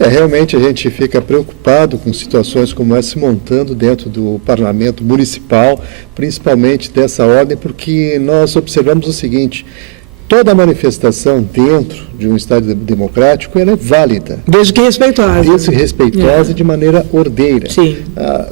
Realmente a gente fica preocupado com situações como essa se montando dentro do Parlamento Municipal, principalmente dessa ordem, porque nós observamos o seguinte: toda manifestação dentro de um Estado democrático ela é válida. Desde que respeitosa. Desde que respeitosa de maneira ordeira. Sim.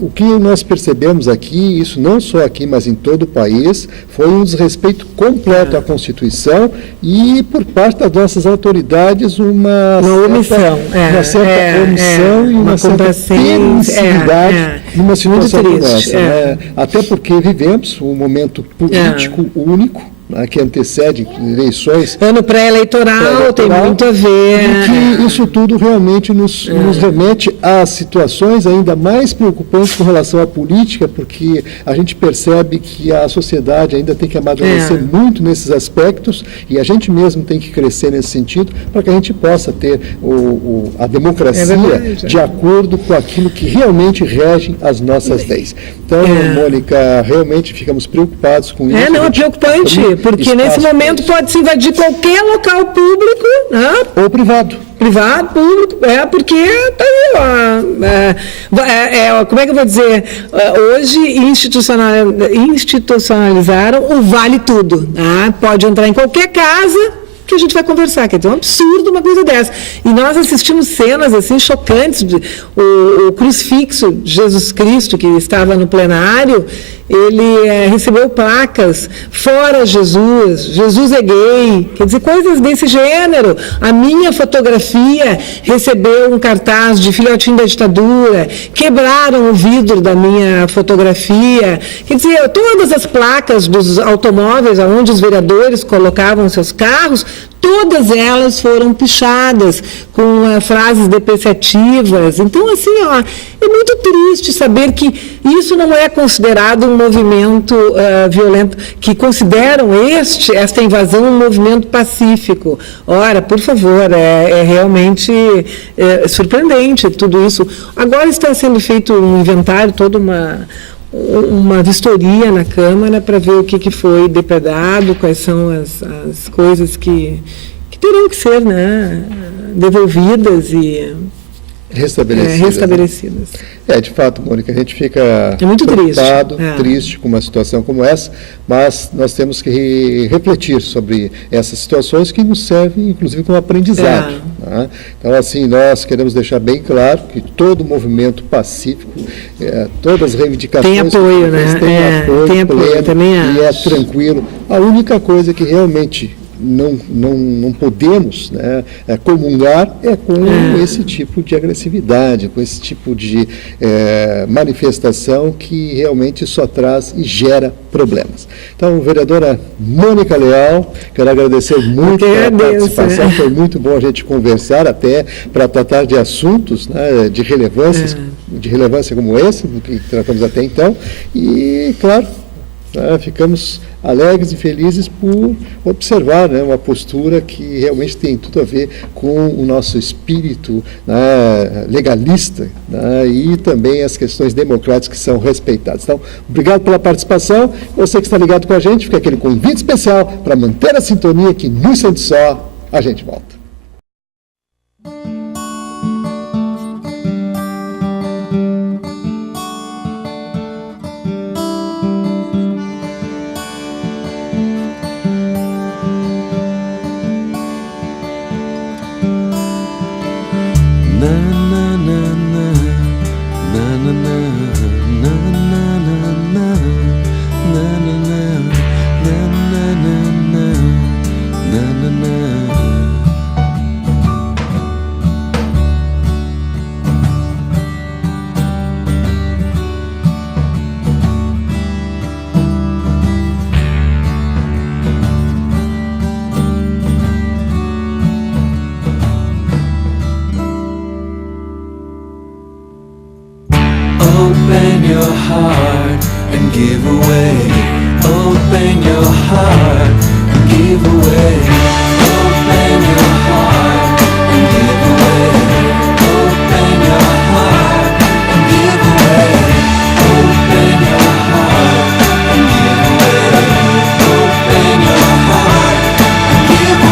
O que nós percebemos aqui, isso não só aqui, mas em todo o país, foi um desrespeito completo à Constituição e, por parte das nossas autoridades, uma certa omissão e uma certa permissividade numa situação como essa. Né? Até porque vivemos um momento político único, que antecede eleições. Ano pré-eleitoral tem muito a ver. E que isso tudo realmente nos remete a situações ainda mais preocupantes com relação à política, porque a gente percebe que a sociedade ainda tem que amadurecer muito nesses aspectos, e a gente mesmo tem que crescer nesse sentido, para que a gente possa ter a democracia de acordo com aquilo que realmente rege as nossas leis. Então, Mônica, realmente ficamos preocupados com isso. Não, é preocupante. Porque nesse momento pode-se invadir qualquer local público, né? Ou privado. Privado, público, porque está aí, como é que eu vou dizer? Hoje institucionalizaram o vale tudo. Né? Pode entrar em qualquer casa que a gente vai conversar, quer dizer, é um absurdo uma coisa dessa. E nós assistimos cenas assim chocantes, o crucifixo de Jesus Cristo, que estava no plenário, ele recebeu placas, fora Jesus, Jesus é gay, quer dizer, coisas desse gênero. A minha fotografia recebeu um cartaz de filhotinho da ditadura, quebraram o vidro da minha fotografia, quer dizer, todas as placas dos automóveis onde os vereadores colocavam seus carros, todas elas foram pichadas com com frases depreciativas. Então, assim, é muito triste saber que isso não é considerado um movimento violento, que consideram esta invasão um movimento pacífico. Ora, por favor, é realmente surpreendente tudo isso. Agora está sendo feito um inventário, toda uma vistoria na Câmara para ver o que foi depredado, quais são as coisas que terão que ser, né, devolvidas e restabelecidas. De fato, Mônica, a gente fica muito triste com uma situação como essa, mas nós temos que refletir sobre essas situações que nos servem, inclusive, como aprendizado. Né? Então, assim, nós queremos deixar bem claro que todo movimento pacífico, todas as reivindicações... Tem apoio, né? Tem apoio, também acho. E é tranquilo. A única coisa que realmente não podemos, né, comungar com esse tipo de agressividade, com esse tipo de manifestação que realmente só traz e gera problemas. Então, vereadora Mônica Leal, quero agradecer muito a participação, foi muito bom a gente conversar até para tratar de assuntos, né, de relevância como esse, do que tratamos até então, e, claro, ficamos alegres e felizes por observar, né, uma postura que realmente tem tudo a ver com o nosso espírito, né, legalista, né, e também as questões democráticas que são respeitadas. Então, obrigado pela participação. Você que está ligado com a gente, fica aquele convite especial para manter a sintonia que no instante só a gente volta. Open your heart and give away. Open your heart and give away. Open your heart and give away. Open your heart and give away. Open your heart and give away. Open your heart and give away.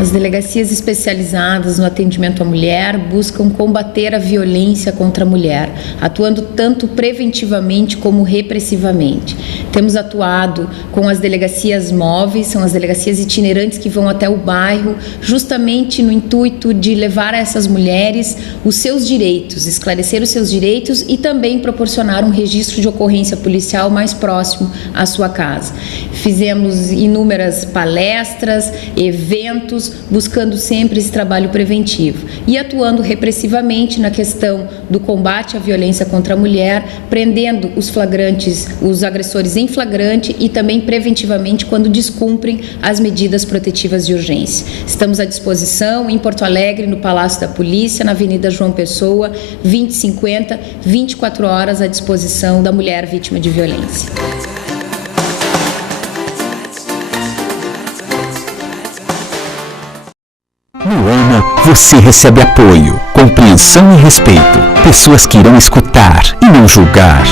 As delegacias especializadas no atendimento à mulher buscam combater a violência contra a mulher, atuando tanto preventivamente como repressivamente. Temos atuado com as delegacias móveis, são as delegacias itinerantes que vão até o bairro, justamente no intuito de levar a essas mulheres os seus direitos, esclarecer os seus direitos e também proporcionar um registro de ocorrência policial mais próximo à sua casa. Fizemos inúmeras palestras, eventos, buscando sempre esse trabalho preventivo e atuando repressivamente na questão do combate à violência contra a mulher, prendendo os flagrantes, os agressores em flagrante e também preventivamente quando descumprem as medidas protetivas de urgência. Estamos à disposição em Porto Alegre, no Palácio da Polícia, na Avenida João Pessoa, 2050, 24 horas à disposição da mulher vítima de violência. No AMA, você recebe apoio, compreensão e respeito. Pessoas que irão escutar e não julgar.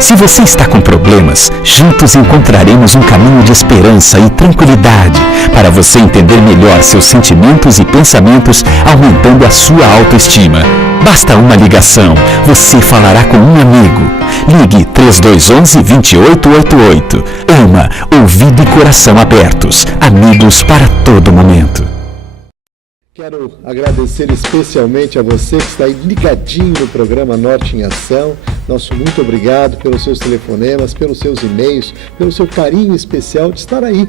Se você está com problemas, juntos encontraremos um caminho de esperança e tranquilidade para você entender melhor seus sentimentos e pensamentos, aumentando a sua autoestima. Basta uma ligação, você falará com um amigo. Ligue 3211-2888. AMA, ouvido e coração abertos. Amigos para todo momento. Quero agradecer especialmente a você que está aí ligadinho no programa Norte em Ação, Nosso muito obrigado pelos seus telefonemas, pelos seus e-mails, pelo seu carinho especial de estar aí,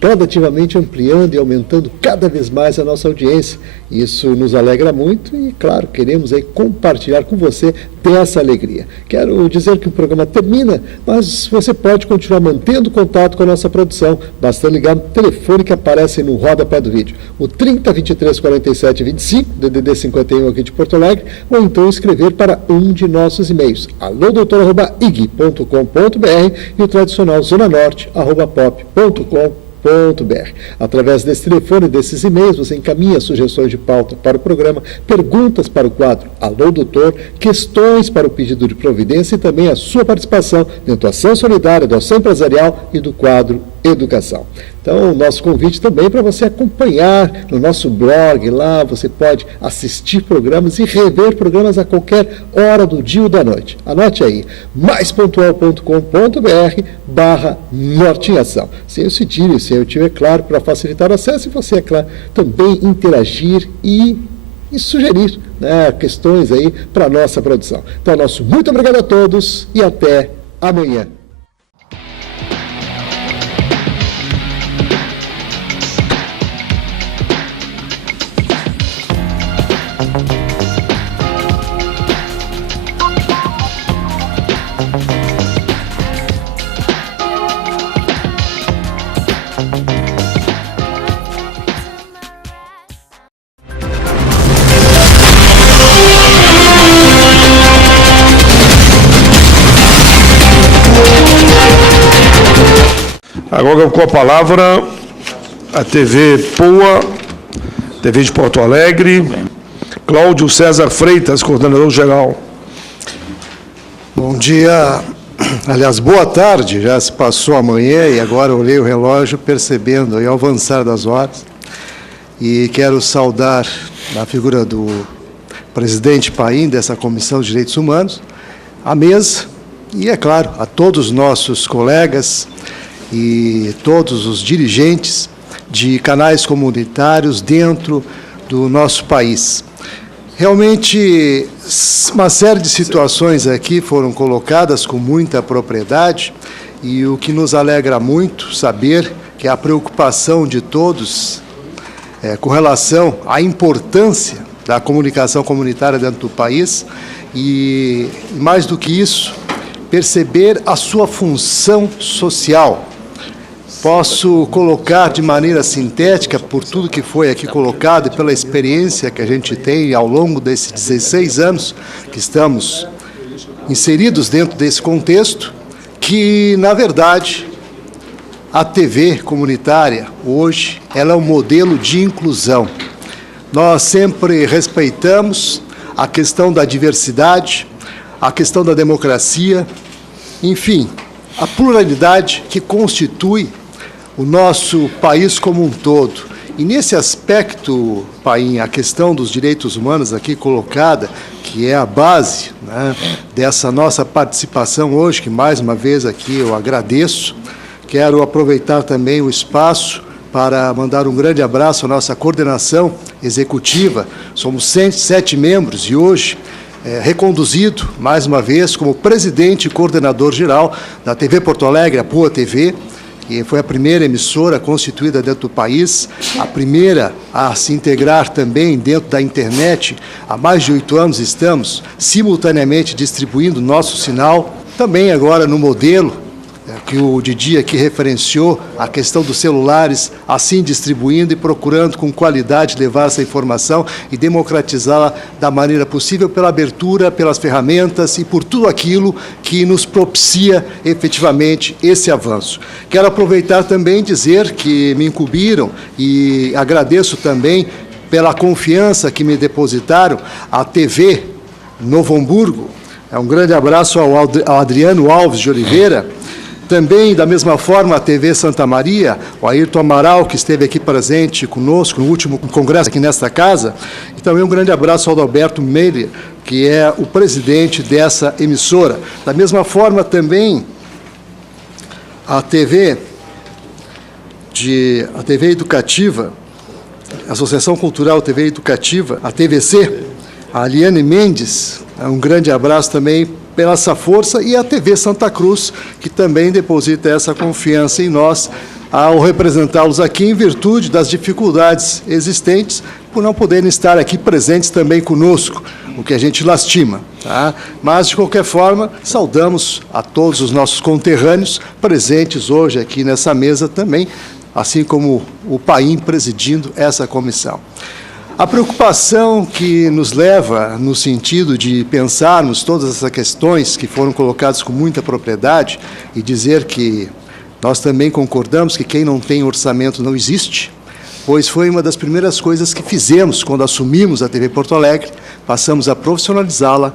gradativamente ampliando e aumentando cada vez mais a nossa audiência. Isso nos alegra muito e, claro, queremos aí compartilhar com você dessa alegria. Quero dizer que o programa termina, mas você pode continuar mantendo contato com a nossa produção. Basta ligar no telefone que aparece no rodapé do vídeo, o 30 23 47 25, DDD 51 aqui de Porto Alegre, ou então escrever para um de nossos e-mails, alodoutor@ig.com.br e o tradicional zonanorte@pop.com.br. Através desse telefone e desses e-mails, você encaminha sugestões de pauta para o programa, perguntas para o quadro Alô Doutor, questões para o pedido de providência e também a sua participação dentro da ação solidária, da ação empresarial e do quadro Educação. Então, o nosso convite também para você acompanhar no nosso blog, lá você pode assistir programas e rever programas a qualquer hora do dia ou da noite. Anote aí, maispontual.com.br/Norte em Ação. Sem o cedilho, sem o tio, é claro, para facilitar o acesso e você, é claro, também interagir e sugerir, né, questões aí para a nossa produção. Então, nosso muito obrigado a todos e até amanhã. Agora com a palavra a TV POA, TV de Porto Alegre, Cláudio César Freitas, coordenador geral. Bom dia, aliás, boa tarde, já se passou a manhã e agora olhei o relógio percebendo aí o avançar das horas e quero saudar a figura do presidente Paim dessa Comissão de Direitos Humanos, a mesa e, é claro, a todos os nossos colegas e todos os dirigentes de canais comunitários dentro do nosso país. Realmente, uma série de situações aqui foram colocadas com muita propriedade e o que nos alegra muito saber que a preocupação de todos com relação à importância da comunicação comunitária dentro do país e, mais do que isso, perceber a sua função social. Posso colocar de maneira sintética, por tudo que foi aqui colocado e pela experiência que a gente tem ao longo desses 16 anos que estamos inseridos dentro desse contexto, que, na verdade, a TV comunitária, hoje, ela é um modelo de inclusão. Nós sempre respeitamos a questão da diversidade, a questão da democracia, enfim, a pluralidade que constitui o nosso país como um todo. E nesse aspecto, Paim, a questão dos direitos humanos aqui colocada, que é a base, né, dessa nossa participação hoje, que mais uma vez aqui eu agradeço. Quero aproveitar também o espaço para mandar um grande abraço à nossa coordenação executiva. Somos 107 membros e hoje reconduzido, mais uma vez, como presidente e coordenador geral da TV Porto Alegre, a POA TV, que foi a primeira emissora constituída dentro do país, a primeira a se integrar também dentro da internet. Há mais de 8 anos estamos simultaneamente distribuindo nosso sinal, também agora no modelo que o Didi aqui referenciou, a questão dos celulares, assim distribuindo e procurando com qualidade levar essa informação e democratizá-la da maneira possível pela abertura, pelas ferramentas e por tudo aquilo que nos propicia efetivamente esse avanço. Quero aproveitar também e dizer que me incumbiram e agradeço também pela confiança que me depositaram a TV Novo Hamburgo. Um grande abraço ao Adriano Alves de Oliveira. Também, da mesma forma, a TV Santa Maria, o Ayrton Amaral, que esteve aqui presente conosco no último congresso aqui nesta casa. E também um grande abraço ao Adalberto Meire, que é o presidente dessa emissora. Da mesma forma, também, a TV Educativa, Associação Cultural TV Educativa, a TVC, a Aliane Mendes, um grande abraço também pela essa força, e a TV Santa Cruz, que também deposita essa confiança em nós, ao representá-los aqui em virtude das dificuldades existentes, por não poderem estar aqui presentes também conosco, o que a gente lastima. Tá? Mas, de qualquer forma, saudamos a todos os nossos conterrâneos presentes hoje aqui nessa mesa também, assim como o Paim presidindo essa comissão. A preocupação que nos leva no sentido de pensarmos todas essas questões que foram colocadas com muita propriedade e dizer que nós também concordamos que quem não tem orçamento não existe, pois foi uma das primeiras coisas que fizemos quando assumimos a TV Porto Alegre, passamos a profissionalizá-la,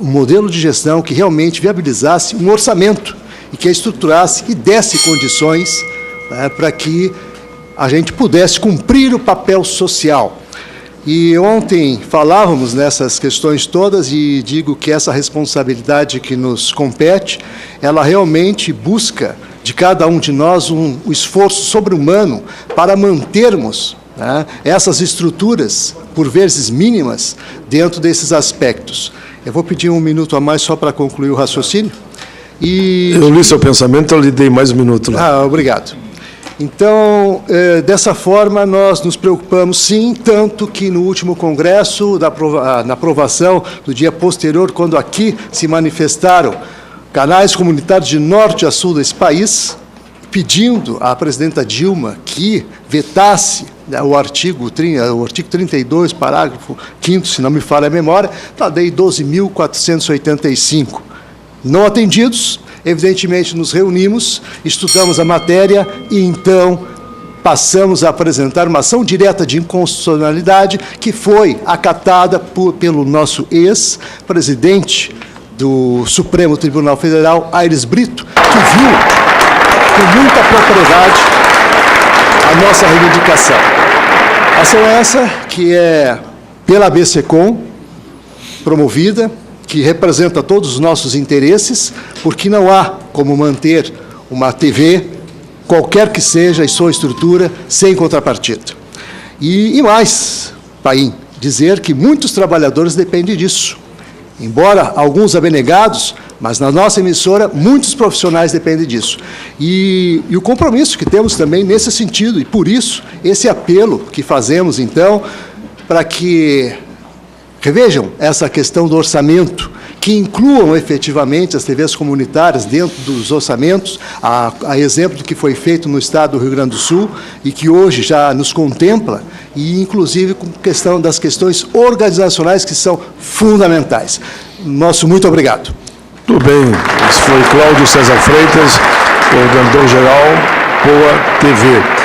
um modelo de gestão que realmente viabilizasse um orçamento e que a estruturasse e desse condições para que a gente pudesse cumprir o papel social. E ontem falávamos nessas questões todas e digo que essa responsabilidade que nos compete, ela realmente busca de cada um de nós um esforço sobre-humano para mantermos essas estruturas, por vezes mínimas, dentro desses aspectos. Eu vou pedir um minuto a mais só para concluir o raciocínio. Eu li seu pensamento, eu lhe dei mais um minuto lá. Obrigado. Então, dessa forma, nós nos preocupamos, sim, tanto que no último congresso, na aprovação do dia posterior, quando aqui se manifestaram canais comunitários de norte a sul desse país, pedindo à presidenta Dilma que vetasse o artigo 32, parágrafo 5º, se não me falha a memória, da Lei 12.485. Não atendidos, evidentemente nos reunimos, estudamos a matéria e então passamos a apresentar uma ação direta de inconstitucionalidade que foi acatada pelo nosso ex-presidente do Supremo Tribunal Federal, Aires Brito, que viu com muita propriedade a nossa reivindicação. Ação essa que é pela ABSECOM promovida, que representa todos os nossos interesses, porque não há como manter uma TV, qualquer que seja a sua estrutura, sem contrapartida. E mais, Paim, dizer que muitos trabalhadores dependem disso. Embora alguns abnegados, mas na nossa emissora, muitos profissionais dependem disso. E o compromisso que temos também nesse sentido, e por isso, esse apelo que fazemos, então, para que revejam essa questão do orçamento, que incluam efetivamente as TVs comunitárias dentro dos orçamentos, a exemplo do que foi feito no estado do Rio Grande do Sul, e que hoje já nos contempla, e inclusive com questão das questões organizacionais que são fundamentais. Nosso muito obrigado. Tudo bem, esse foi Cláudio César Freitas, coordenador-geral, POA TV.